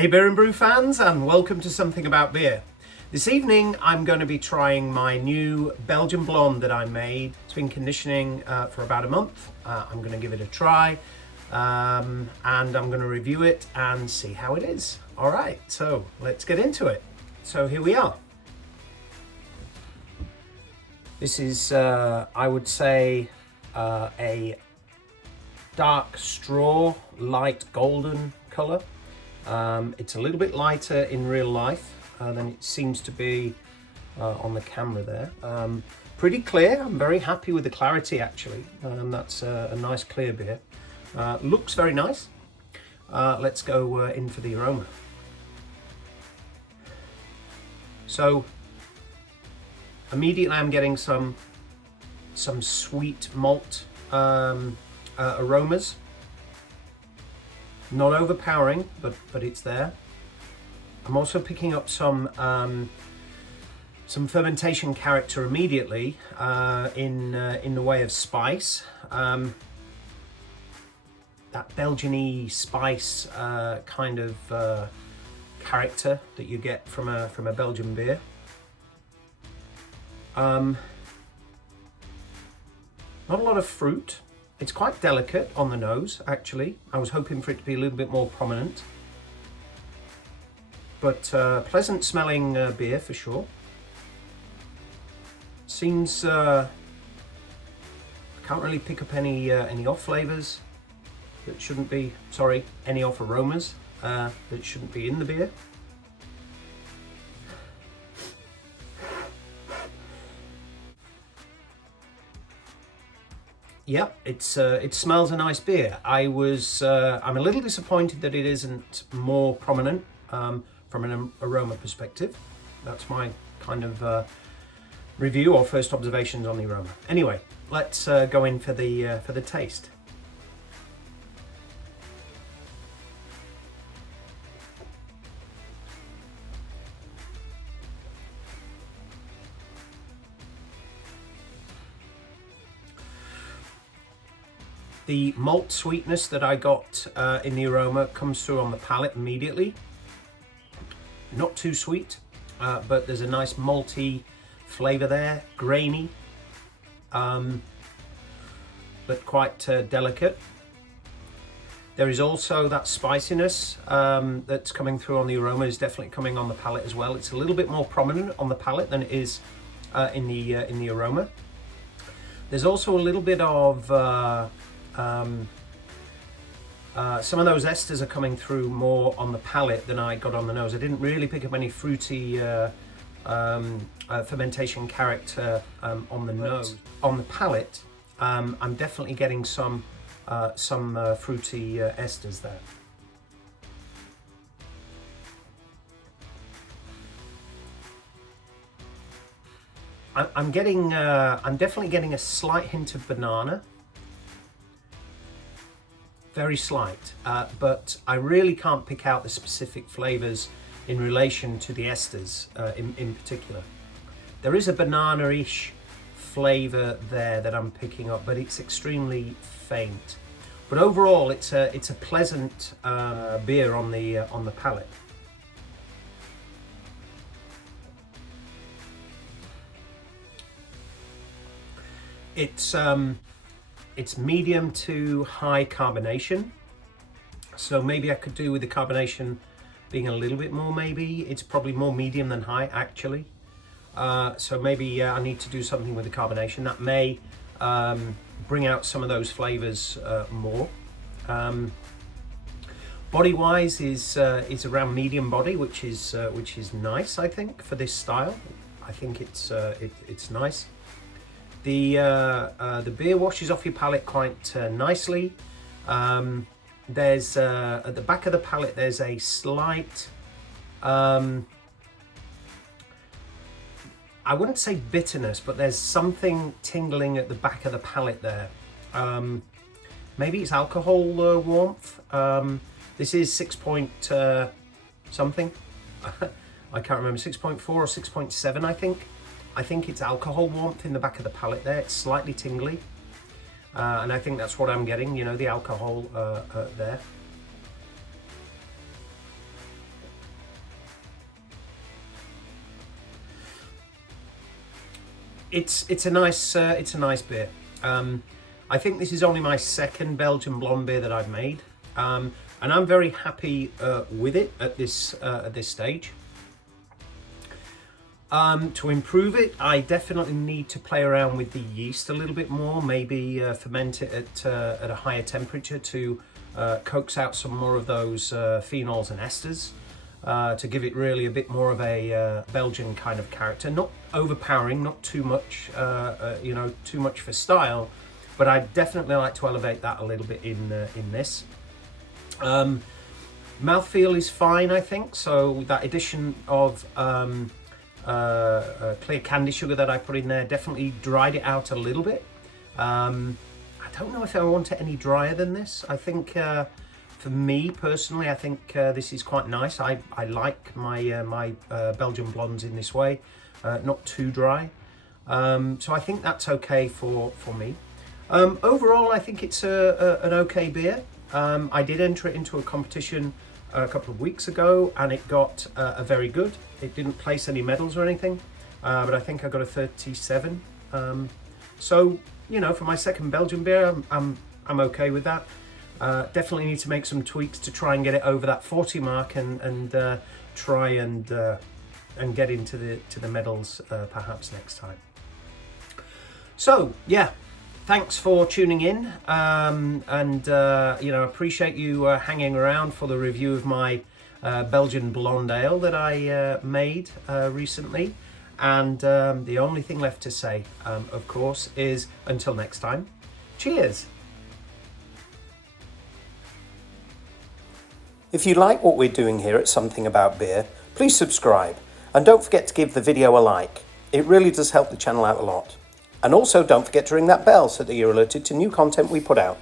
Hey beer and brew fans, and welcome to Something About Beer. This evening I'm going to be trying my new Belgian Blonde that I made. It's been conditioning for about a month. I'm going to give it a try and I'm going to review it and see how it is. Alright, so let's get into it. So here we are. This is, I would say, a dark straw, light golden colour. It's a little bit lighter in real life than it seems to be on the camera there. Pretty clear. I'm very happy with the clarity actually. That's a nice clear beer. Looks very nice. Let's go in for the aroma. So immediately I'm getting some sweet malt aromas. Not overpowering, but it's there. I'm also picking up some fermentation character immediately in the way of spice. That Belgian-y spice kind of character that you get from a Belgian beer. Not a lot of fruit. It's quite delicate on the nose, actually. I was hoping for it to be a little bit more prominent. But pleasant smelling beer for sure. Seems, I can't really pick up any off flavors that shouldn't be, sorry, any off aromas that shouldn't be in the beer. Yep, it smells a nice beer. I'm a little disappointed that it isn't more prominent from an aroma perspective. That's my kind of review or first observations on the aroma. Anyway, let's go in for the taste. The malt sweetness that I got in the aroma comes through on the palate immediately. Not too sweet, but there's a nice malty flavour there, grainy, but quite delicate. There is also that spiciness that's coming through on the aroma, is definitely coming on the palate as well. It's a little bit more prominent on the palate than it is in the aroma. There's also a little bit of some of those esters are coming through more on the palate than I got on the nose. I didn't really pick up any fruity fermentation character on the nose. On the palate, I'm definitely getting some fruity esters there. I'm definitely getting a slight hint of banana. Very slight, but I really can't pick out the specific flavors in relation to the esters in particular. There is a banana-ish flavor there that I'm picking up, but it's extremely faint. But overall, it's a pleasant beer on the palate. It's medium to high carbonation, so maybe I could do with the carbonation being a little bit more. Maybe it's probably more medium than high actually, so maybe I need to do something with the carbonation that may bring out some of those flavors more. Body wise is around medium body, which is nice, I think, for this style. I think it's nice. The beer washes off your palate quite nicely. There's at the back of the palate there's a slight, I wouldn't say bitterness, but there's something tingling at the back of the palate there. Maybe it's alcohol warmth. This is 6 point something. I can't remember, 6.4 or 6.7 I think. I think it's alcohol warmth in the back of the palate there. It's slightly tingly, and I think that's what I'm getting, you know, the alcohol there. it's a nice beer. I think this is only my second Belgian blonde beer that I've made, and I'm very happy with it at this stage. To improve it, I definitely need to play around with the yeast a little bit more, maybe ferment it at a higher temperature to coax out some more of those phenols and esters, to give it really a bit more of a Belgian kind of character. Not overpowering, not too much, you know, too much for style, but I'd definitely like to elevate that a little bit in this. Mouthfeel is fine, I think, so that addition of clear candy sugar that I put in there definitely dried it out a little bit. I don't know if I want it any drier than this. I think for me personally, I think this is quite nice. I like my my Belgian blondes in this way, not too dry. So I think that's okay for me. Overall, I think it's an okay beer. I did enter it into a competition a couple of weeks ago, and it got a very good. It didn't place any medals or anything, but I think I got a 37. So you know, for my second Belgian beer, I'm okay with that. Definitely need to make some tweaks to try and get it over that 40 mark, and try and get into the medals perhaps next time. So yeah. Thanks for tuning in, and you know, appreciate you hanging around for the review of my Belgian Blonde Ale that I made recently. And the only thing left to say, of course, is until next time, cheers! If you like what we're doing here at Something About Beer, please subscribe, and don't forget to give the video a like. It really does help the channel out a lot. And also don't forget to ring that bell so that you're alerted to new content we put out.